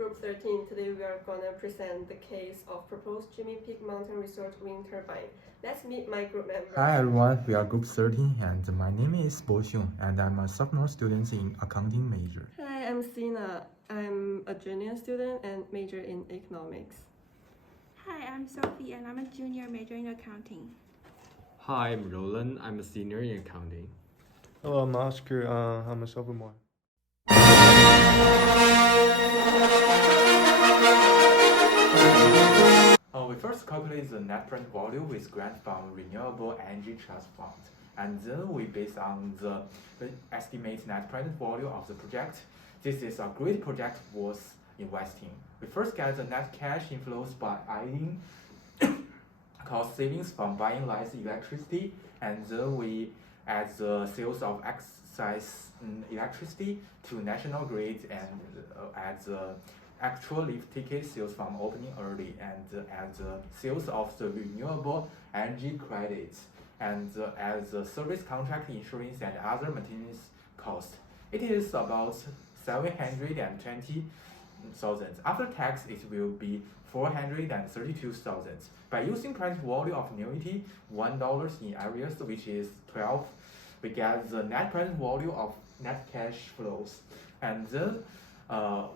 Group 13. Today we are going to present the case of proposed Jiminy Peak Mountain Resort wind turbine. Let's meet my group members. Hi everyone, we are Group 13 and my name is Bo Xiong and I'm a sophomore student in accounting major. Hi, I'm Sina. I'm a junior student and major in economics. Hi, I'm Sophie and I'm a junior major in accounting. Hi, I'm Roland. I'm a senior in accounting. Hello, I'm Oscar. I'm a sophomore. We first calculate the net present value with grant from Renewable Energy Trust Fund, and then we base on the estimated net present value of the project. This is a great project worth investing. We first get the net cash inflows by adding cost savings from buying less electricity, and then we add the sales of excess electricity to national grid and add the actual lift ticket sales from opening early, and add the sales of the renewable energy credits, and add the service contract insurance and other maintenance costs. It is about 720,000. After tax, it will be 432,000. By using present value of annuity $1 in areas, which is 12, we get the net present value of net cash flows, and then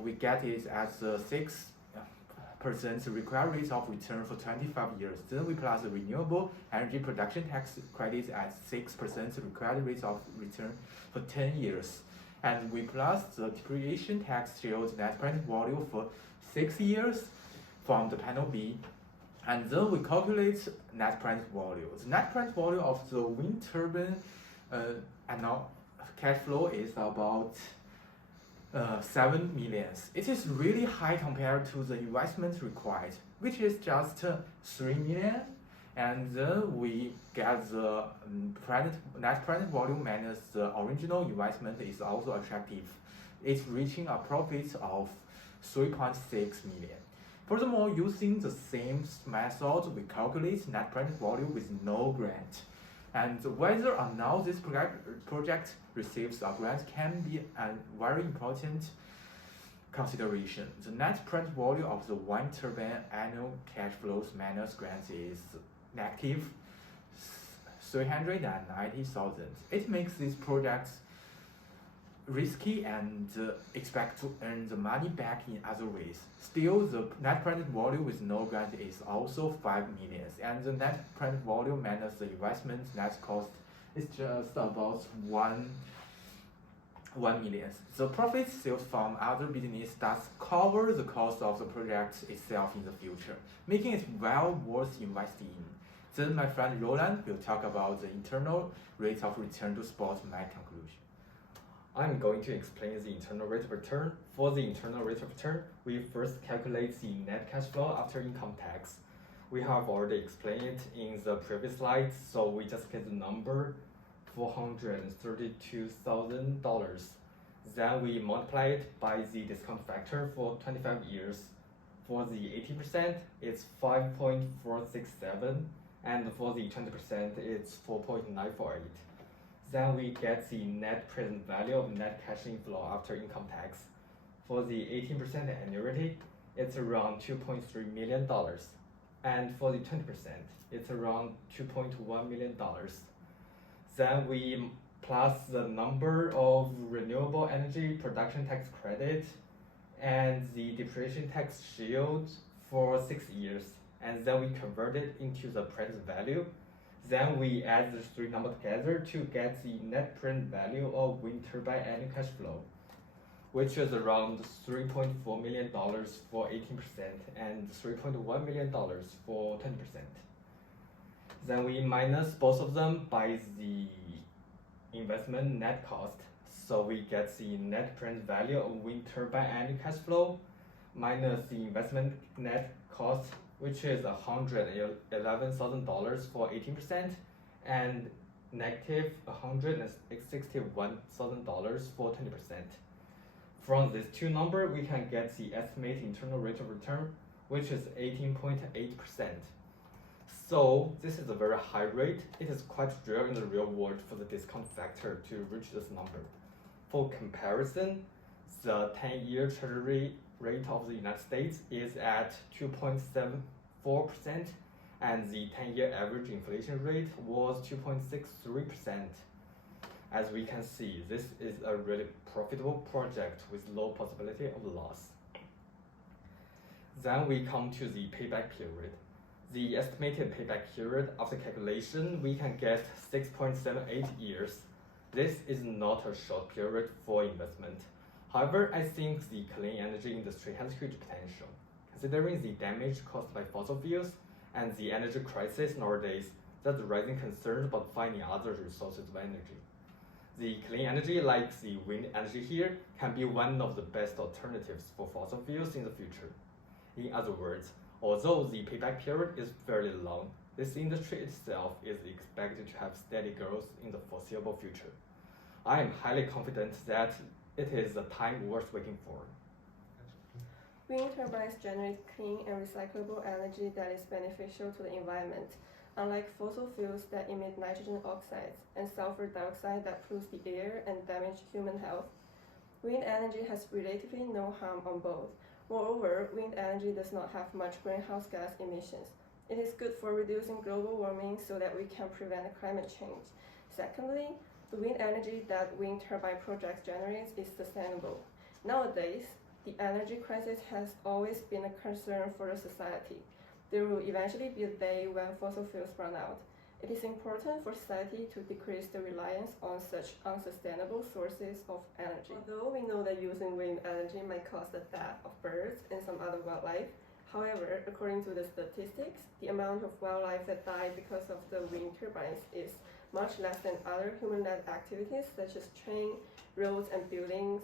we get it as a 6% required rate of return for 25 years. Then we plus the renewable energy production tax credits at 6% required rate of return for 10 years. And we plus the depreciation tax shield net present value for 6 years from the panel B. And then we calculate net present value. The net present value of the wind turbine annual cash flow is about 7 million. It is really high compared to the investment required, which is just 3 million. And then we get the net present value minus the original investment is also attractive. It's reaching a profit of 3.6 million. Furthermore, using the same method, we calculate net present value with no grant. And whether or not this project receives a grant can be a very important consideration. The net present value of the wind turbine annual cash flows minus grants is negative 390,000. It makes this project risky and expect to earn the money back in other ways. Still, the net present value with no grant is also 5 million, and the net present value minus the investment net cost is just about 1 million. The profit sales from other business does cover the cost of the project itself in the future, making it well worth investing in. Then my friend Roland will talk about the internal rate of return to support my conclusion. I'm going to explain the internal rate of return. For the internal rate of return, we first calculate the net cash flow after income tax. We have already explained it in the previous slides, so we just get the number $432,000. Then we multiply it by the discount factor for 25 years. For the 80%, it's 5.467, and for the 20%, it's 4.948. Then we get the net present value of net cash inflow after income tax. For the 18% annuity, it's around $2.3 million. And for the 20%, it's around $2.1 million. Then we plus the number of renewable energy production tax credit and the depreciation tax shield for 6 years. And then we convert it into the present value. Then we add the three numbers together to get the net present value of wind turbine annual cash flow, which is around $3.4 million for 18% and $3.1 million for 20%. Then we minus both of them by the investment net cost. So we get the net present value of wind turbine annual cash flow minus the investment net cost, which is $111,000 for 18% and negative $161,000 for 20%. From these two numbers, we can get the estimated internal rate of return, which is 18.8%. So this is a very high rate. It is quite rare in the real world for the discount factor to reach this number. For comparison, the 10-year Treasury rate of the United States is at 2.74%, and the 10-year average inflation rate was 2.63%. As we can see, this is a really profitable project with low possibility of loss. Then we come to the payback period. The estimated payback period after calculation, we can get 6.78 years. This is not a short period for investment. However, I think the clean energy industry has huge potential. Considering the damage caused by fossil fuels and the energy crisis nowadays, there's rising concern about finding other resources of energy. The clean energy, like the wind energy here, can be one of the best alternatives for fossil fuels in the future. In other words, although the payback period is fairly long, this industry itself is expected to have steady growth in the foreseeable future. I am highly confident that it is a time worth waiting for. Wind turbines generate clean and recyclable energy that is beneficial to the environment, unlike fossil fuels that emit nitrogen oxides and sulfur dioxide that pollute the air and damage human health. Wind energy has relatively no harm on both. Moreover, wind energy does not have much greenhouse gas emissions. It is good for reducing global warming so that we can prevent climate change. Secondly, the wind energy that wind turbine projects generates is sustainable. Nowadays, the energy crisis has always been a concern for the society. There will eventually be a day when fossil fuels run out. It is important for society to decrease the reliance on such unsustainable sources of energy. Although we know that using wind energy might cause the death of birds and some other wildlife, however, according to the statistics, the amount of wildlife that die because of the wind turbines is much less than other human-led activities such as train, roads, and buildings.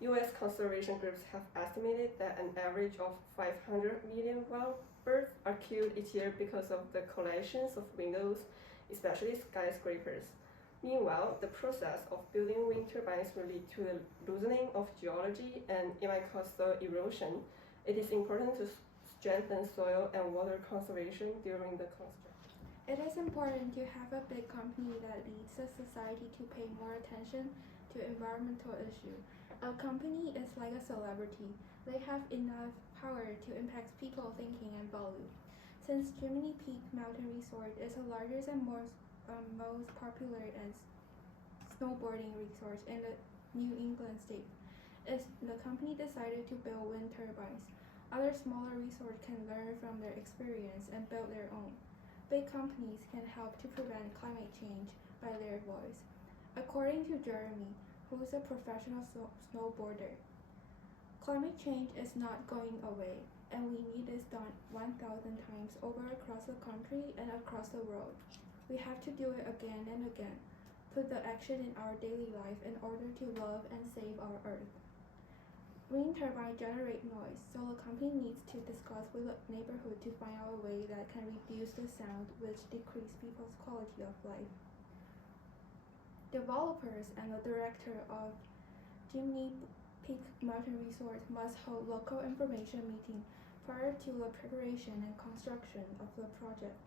U.S. conservation groups have estimated that an average of 500 million wild birds are killed each year because of the collisions of windows, especially skyscrapers. Meanwhile, the process of building wind turbines will lead to the loosening of geology and it might cause soil erosion. It is important to strengthen soil and water conservation during the construction. It is important to have a big company that leads the society to pay more attention to environmental issues. A company is like a celebrity. They have enough power to impact people thinking and value. Since Jiminy Peak Mountain Resort is the largest and most popular and snowboarding resort in the New England state, the company decided to build wind turbines. Other smaller resorts can learn from their experience and build their own. Big companies can help to prevent climate change by their voice. According to Jeremy, who is a professional snowboarder, climate change is not going away, and we need this done 1,000 times over across the country and across the world. We have to do it again and again, put the action in our daily life in order to love and save our earth. Wind turbines generate noise, so the company needs to discuss with the neighborhood to find out a way that can reduce the sound which decrease people's quality of life. Developers and the director of Jiminy Peak Mountain Resort must hold local information meeting prior to the preparation and construction of the project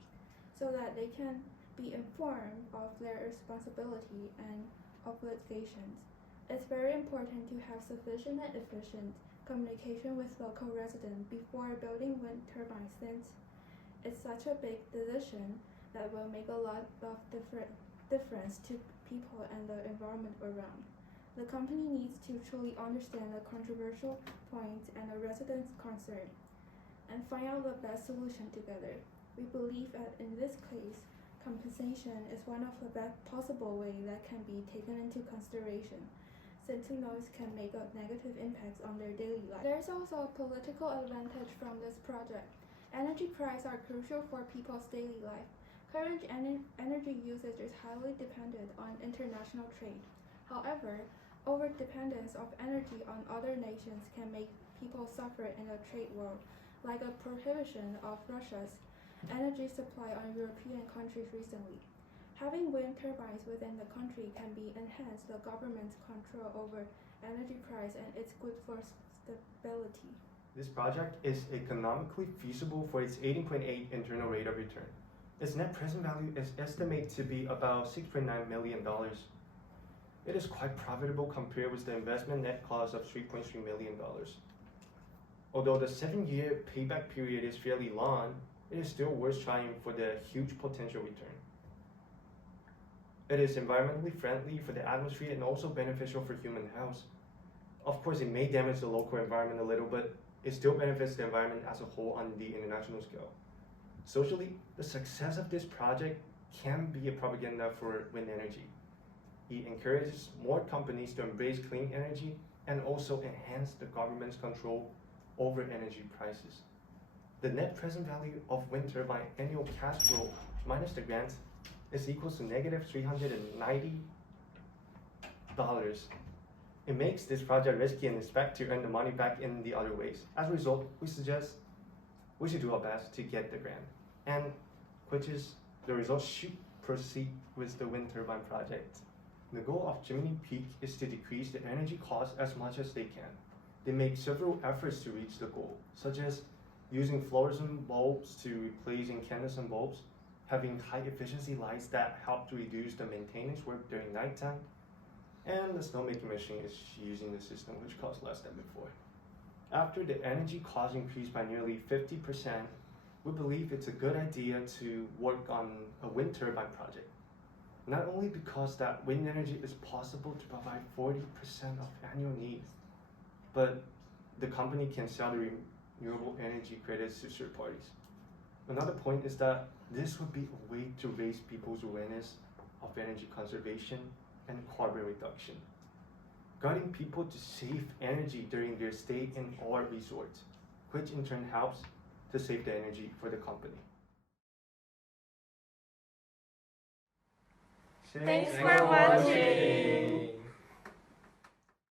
so that they can be informed of their responsibility and obligations. It's very important to have sufficient and efficient communication with local residents before building wind turbines since it's such a big decision that will make a lot of difference to people and the environment around. The company needs to truly understand the controversial points and the residents' concern and find out the best solution together. We believe that in this case, compensation is one of the best possible ways that can be taken into consideration, since the noise can make a negative impact on their daily life. There's also a political advantage from this project. Energy prices are crucial for people's daily life. Current energy usage is highly dependent on international trade. However, over-dependence of energy on other nations can make people suffer in the trade war, like a prohibition of Russia's energy supply on European countries recently. Having wind turbines within the country can be enhanced the government's control over energy price and it's good for stability. This project is economically feasible for its 18.8 internal rate of return. Its net present value is estimated to be about $6.9 million. It is quite profitable compared with the investment net cost of $3.3 million. Although the 7-year payback period is fairly long, it is still worth trying for the huge potential return. It is environmentally friendly for the atmosphere and also beneficial for human health. Of course, it may damage the local environment a little, but it still benefits the environment as a whole on the international scale. Socially, the success of this project can be a propaganda for wind energy. It encourages more companies to embrace clean energy and also enhance the government's control over energy prices. The net present value of wind turbine annual cash flow minus the grant is equals to negative $390. It makes this project risky and expect to earn the money back in the other ways. As a result, we suggest we should do our best to get the grant, and which is the results should proceed with the wind turbine project. The goal of Jiminy Peak is to decrease the energy costs as much as they can. They make several efforts to reach the goal, such as using fluorescent bulbs to replace incandescent bulbs, having high efficiency lights that help to reduce the maintenance work during nighttime, and the snowmaking machine is using the system which costs less than before. After the energy cost increased by nearly 50%, we believe it's a good idea to work on a wind turbine project. Not only because that wind energy is possible to provide 40% of annual needs, but the company can sell the renewable energy credits to third parties. Another point is that this would be a way to raise people's awareness of energy conservation and carbon reduction, guiding people to save energy during their stay in our resorts, which in turn helps to save the energy for the company. Thanks for watching.